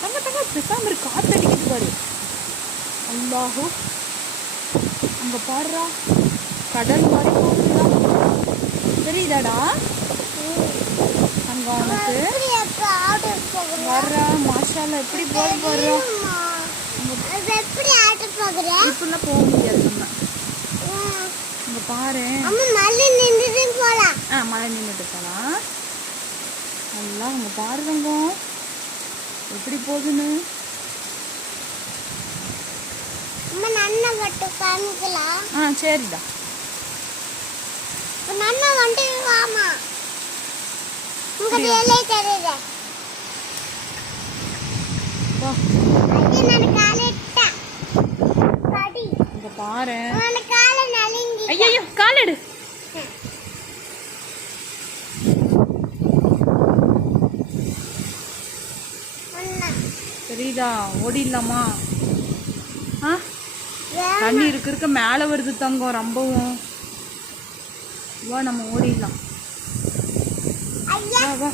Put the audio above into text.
தங்க தங்க பேசாம இருக்கு, காத்து அடிக்குது பாரு. அல்லாஹு அங்க பாடுறா, கடல் மாதிரி போகுதுடா. தெரியுதாடா அங்க உனக்கு வர்றா? மாஷால்லா எப்படி போய் போடுறா. இப்பெல்லாம் போக முடியாது நம்ம. அங்க பாரு, மழை நின்றுட்டு போலாம். நல்லா அங்க பாருங்க எப்படி போகுதுன்னு. சரிடா. பாரு, ஐயோ காலெடு. தெரியுதா? ஓடிடலாமா? தண்ணி இருக்க மேலே வருது தங்கம் ரொம்பவும். வா நம்ம ஓடிடலாம். வா வா.